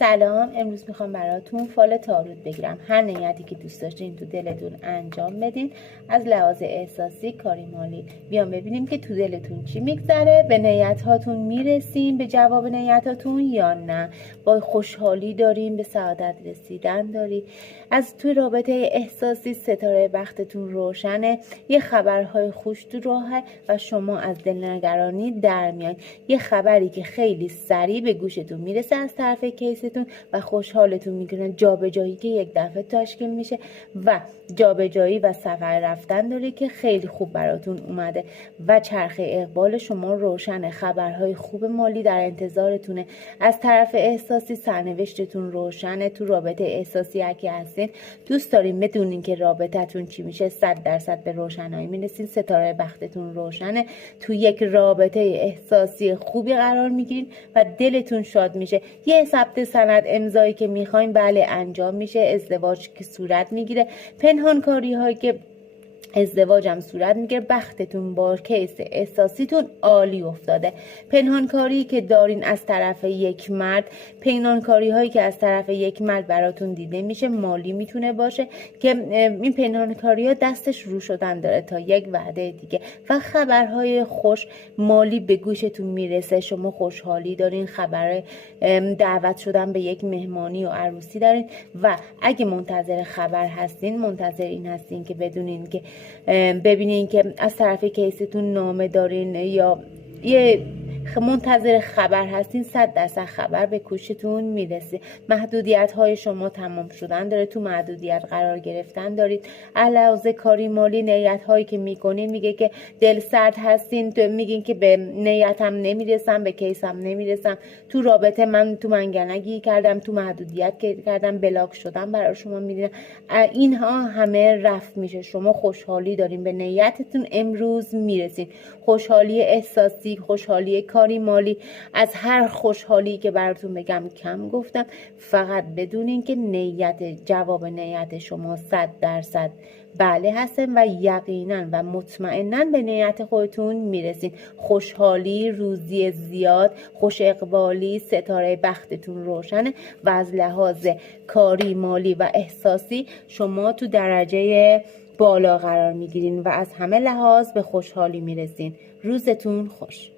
سلام. امروز میخوام براتون فال تاروت بگیرم. هر نیتی که دوست داشتین تو دلتون انجام بدین، از لحاظ احساسی، کاری، مالی. بیام ببینیم که تو دلتون چی میگذره، به نیت هاتون میرسین، به جواب نیت هاتون یا نه. با خوشحالی دارین به سعادت رسیدن داری. از توی رابطه احساسی ستاره بختتون روشنه، یه خبرهای خوش تو راهه و شما از دلنگرانی در میان. یه خبری که خیلی سریع به گوشتون میرسه از طرف کیستون و خوشحالتون میکنه. جابجایی که یک دفعه تشکیل میشه و جابجایی و سفر رفتن داره که خیلی خوب براتون اومده و چرخه اقبال شما روشنه. خبرهای خوب مالی در انتظارتونه. از طرف احساسی سرنوشتتون روشنه. تو رابطه احساسی اگه هستین، دوست دارین بدونین که رابطتون چی میشه، 100% به روشنایی میرسین. ستاره بختتون روشنه. تو یک رابطه احساسی خوبی قرار میگیرین و دلتون شاد میشه. یه ثبت سند امضایی که میخواین بله انجام میشه. ازدواج که صورت میگیره، پنهانکاری هایی که ازدواجم صورت میگیره. بختتون با کیس احساسیتون عالی افتاده. پنهانکاری که دارین از طرف یک مرد، پنهانکاری هایی که از طرف یک مرد براتون دیده میشه، مالی میتونه باشه که این پنهانکاری ها دستش رو شدن داره تا یک وعده دیگه و خبرهای خوش مالی به گوشتون میرسه. شما خوشحالی دارین، خبر دعوت شدن به یک مهمانی و عروسی دارین و اگه منتظر خبر هستین، منتظر این هستین که بدونین که ببینین که از طرف کیستون نامه دارین یا یه منتظر خبر هستین، 100% خبر به گوشتون میرسه. محدودیت های شما تمام شدن داره. تو محدودیت قرار گرفتن دارید. علاوه کاری، مالی، نیت هایی که میکنین میگه که دل سرد هستین. میگین که به نیتم نمیرسم، به کیسم نمیرسم. تو رابطه من تو منگنگی کردم، تو محدودیت کردم، بلاک شدم برای شما میدینم. اینها همه رفت میشه. شما خوشحالی دارین، به نیتتون امروز میرسین. خوشحالی احساسی، خوشحالی کاری، مالی. از هر خوشحالی که براتون بگم کم گفتم. فقط بدونین که جواب نیت شما 100% بله هستن و یقینا و مطمئنا به نیت خودتون میرسین. خوشحالی، روزی زیاد، خوش اقبالی، ستاره بختتون روشنه و از لحاظ کاری، مالی و احساسی شما تو درجه بالا قرار میگیرین و از همه لحاظ به خوشحالی میرسین. روزتون خوش.